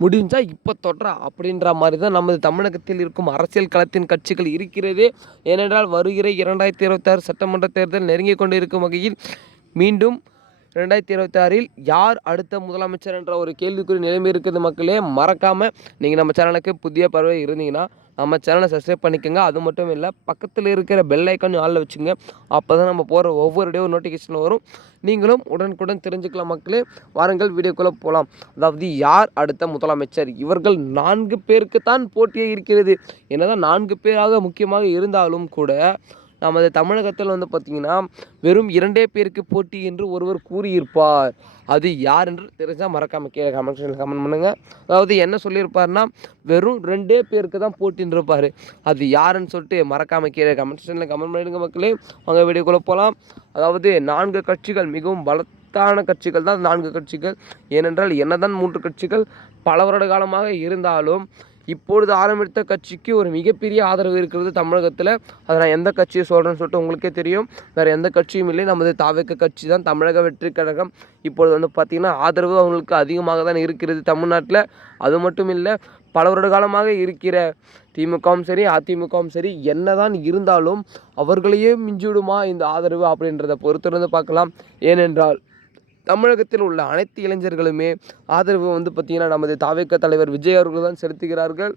முடிஞ்சால் இப்போ தொடரா அப்படின்ற மாதிரி தான் நமது தமிழகத்தில் இருக்கும் அரசியல் களத்தின் கட்சிகள் இருக்கிறது. ஏனென்றால் வருகிற இரண்டாயிரத்தி இருபத்தாறு சட்டமன்ற தேர்தல் நெருங்கி கொண்டிருக்கும் வகையில் மீண்டும் ரெண்டாயிரத்தி இருபத்தாறில் யார் அடுத்த முதலமைச்சர் என்ற ஒரு கேள்விக்குறி நிலைமை இருக்குது மக்களே. மறக்காமல் நீங்கள் நம்ம சேனலுக்கு புதிய பறவை இருந்தீங்கன்னா நம்ம சேனலை சப்ஸ்கிரைப் பண்ணிக்கோங்க. அது மட்டும் இல்லை பக்கத்தில் இருக்கிற பெல் ஐக்கான் ஆளில் வச்சுங்க. அப்போ தான் நம்ம போகிற ஒவ்வொரு டே நோட்டிஃபிகேஷன் வரும். நீங்களும் உடனுக்குடன் தெரிஞ்சுக்கலாம் மக்களே. வாருங்கள் வீடியோக்குள்ளே போகலாம் அதாவது யார் அடுத்த முதலமைச்சர்? இவர்கள் நான்கு பேருக்கு தான் போட்டியே இருக்கிறது. என்னதான் நான்கு பேராக முக்கியமாக இருந்தாலும் கூட நமது தமிழகத்தில் வந்து பார்த்திங்கன்னா வெறும் இரண்டே பேருக்கு போட்டி என்று ஒருவர் கூறியிருப்பார். அது யார் என்று தெரிஞ்சால் மறக்காமல் கீழே கமெண்ட் செக்ஷனில் கமெண்ட் பண்ணுங்கள் அதாவது என்ன சொல்லியிருப்பார்னா வெறும் ரெண்டே பேருக்கு தான் போட்டின்னு இருப்பார் அது யாருன்னு சொல்லிட்டு மறக்காமல் கீழே கமெண்ட் செக்ஷனில் கமெண்ட் பண்ணிடுங்க மக்களே. அவங்க வீடியோக்குள்ளே போகலாம் அதாவது நான்கு கட்சிகள் மிகவும் பலத்தான கட்சிகள் தான் நான்கு கட்சிகள். ஏனென்றால் என்னதான் மூன்று கட்சிகள் பல வருட காலமாக இருந்தாலும் இப்பொழுது ஆரம்பித்த கட்சிக்கு ஒரு மிகப்பெரிய ஆதரவு இருக்கிறது தமிழகத்தில். அதை நான் எந்த கட்சியை சொல்கிறேன்னு சொல்லிட்டு உங்களுக்கே தெரியும். வேறு எந்த கட்சியும் இல்லை. நமது தாவக கட்சி தான் தமிழக வெற்றி கழகம். இப்பொழுது வந்து பார்த்திங்கன்னா ஆதரவு அவங்களுக்கு அதிகமாக தான் இருக்கிறது தமிழ்நாட்டில். அது மட்டும் இல்லை பல வருட காலமாக இருக்கிற திமுகவும் சரி அதிமுகவும் சரி என்னதான் இருந்தாலும் அவர்களையே மிஞ்சிவிடுமா இந்த ஆதரவு அப்படின்றத பொறுத்திருந்து பார்க்கலாம். ஏனென்றால் தமிழகத்தில் உள்ள அனைத்து இளைஞர்களுமே ஆதரவு வந்து பார்த்திங்கன்னா நமது தாவேக்க தலைவர் விஜய் அவர்கள் தான் செலுத்துகிறார்கள்.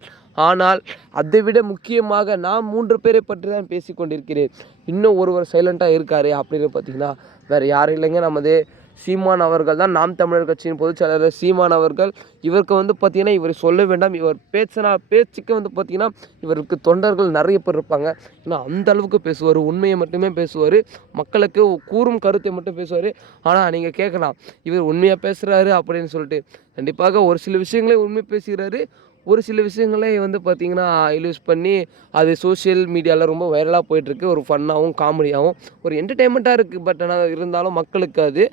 ஆனால் அதைவிட முக்கியமாக நான் மூன்று பேரை பற்றி தான் பேசி கொண்டிருக்கிறேன் இன்னும் ஒருவர் சைலண்ட்டாக இருக்காரு அப்படின்னு பார்த்தீங்கன்னா வேறு யாரும் இல்லைங்க. நமது சீமான் அவர்கள் தான் நாம் தமிழர் கட்சியின் பொதுச் செயலாளர். சீமான் அவர்கள் இவருக்கு வந்து பார்த்திங்கன்னா இவர் சொல்ல வேண்டாம். இவர் பேச்சினா பேச்சுக்கு வந்து பார்த்திங்கன்னா இவருக்கு தொண்டர்கள் நிறைய பேர் இருப்பாங்க. ஏன்னா அந்த அளவுக்கு பேசுவார். உண்மையை மட்டுமே பேசுவார். மக்களுக்கு கூறும் கருத்தை மட்டும் பேசுவார். ஆனால் நீங்கள் கேட்கலாம் இவர் உண்மையாக பேசுகிறாரு அப்படின்னு சொல்லிட்டு. கண்டிப்பாக ஒரு சில விஷயங்களே உண்மை பேசுகிறாரு. ஒரு சில விஷயங்களே வந்து பார்த்திங்கன்னா யூஸ் பண்ணி அது சோஷியல் மீடியாவில் ரொம்ப வைரலாக போயிட்டுருக்கு ஒரு ஃபன்னாகவும் காமெடியாகவும் ஒரு என்டர்டெயின்மெண்ட்டாக இருக்குது பட் ஆனால் இருந்தாலும் மக்களுக்கு அது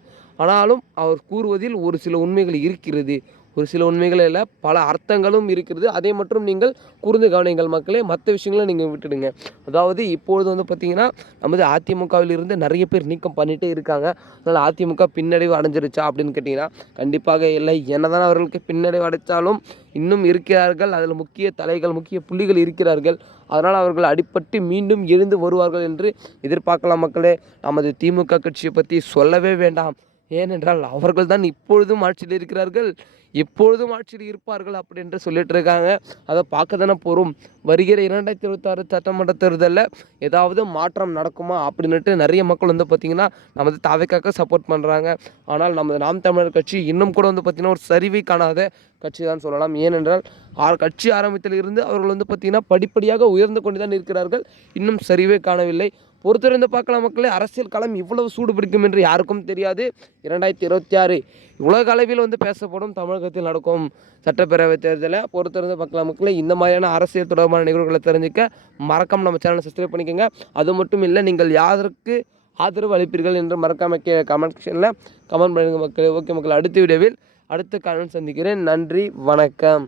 ஆனாலும் அவர் கூறுவதில் ஒரு சில உண்மைகள் இருக்கிறது. ஒரு சில உண்மைகளில் பல அர்த்தங்களும் இருக்கிறது. அதை மட்டும் நீங்கள் கூர்ந்து கவனிங்கள் மக்களே. மற்ற விஷயங்களை நீங்கள் விட்டுடுங்க. அதாவது இப்பொழுது வந்து பார்த்திங்கன்னா நமது அதிமுகவில் இருந்து நிறைய பேர் நீக்கம் பண்ணிகிட்டே இருக்காங்க. அதனால் அதிமுக பின்னடைவு அடைஞ்சிருச்சா அப்படின்னு கேட்டிங்கன்னா கண்டிப்பாக இல்லை. என்னதான் அவர்களுக்கு பின்னடைவு அடைச்சாலும் இன்னும் இருக்கிறார்கள். அதில் முக்கிய தலைகள் முக்கிய புள்ளிகள் இருக்கிறார்கள். அதனால் அவர்கள் அடிப்பட்டு மீண்டும் எழுந்து வருவார்கள் என்று எதிர்பார்க்கலாம் மக்களே. நமது திமுக கட்சியை பற்றி சொல்லவே வேண்டாம். ஏனென்றால் அவர்கள் தான் இப்பொழுதும் ஆட்சியில் இருக்கிறார்கள் எப்பொழுதும் ஆட்சியில் இருப்பார்கள் அப்படின்ட்டு சொல்லிட்டு இருக்காங்க. அதை பார்க்க தானே போகிறோம் வருகிற இரண்டாயிரத்தி இருபத்தாறு சட்டமன்ற தேர்தலில் ஏதாவது மாற்றம் நடக்குமா அப்படின்னுட்டு நிறைய மக்கள் வந்து பார்த்திங்கன்னா நமது தாவைக்காக சப்போர்ட் பண்ணுறாங்க ஆனால் நமது நாம் தமிழர் கட்சி இன்னும் கூட வந்து பார்த்திங்கன்னா ஒரு சரிவை காணாத கட்சி தான் சொல்லலாம். ஏனென்றால் ஆ கட்சி ஆரம்பத்தில் இருந்து அவர்கள் வந்து பார்த்திங்கன்னா படிப்படியாக உயர்ந்து கொண்டு தான் இருக்கிறார்கள். இன்னும் சரிவே காணவில்லை. பொறுத்திருந்து பார்க்கலாம் மக்களே அரசியல் களம் இவ்வளவு சூடு பிடிக்கும் என்று யாருக்கும் தெரியாது. இரண்டாயிரத்தி இருபத்தி ஆறு உலக அளவில் வந்து பேசப்படும் தமிழகத்தில் நடக்கும் சட்டப்பேரவை தேர்தலை பொறுத்திருந்து பார்க்கலாம் மக்களே. இந்த மாதிரியான அரசியல் தொடர்பான நிகழ்வுகளை தெரிஞ்சுக்க மறக்காமல் நம்ம சேனலை சப்ஸ்கிரைப் பண்ணிக்கோங்க. அது மட்டும் இல்லை நீங்கள் யாருக்கு ஆதரவு அளிப்பீர்கள் என்று மறக்காம கே கமெண்ட் செக்ஷனில் கமெண்ட் பண்ணுங்கள் மக்களே. ஓகே மக்கள் அடுத்த வீடியோவில் அடுத்த காலம் சந்திக்கிறேன். நன்றி வணக்கம்.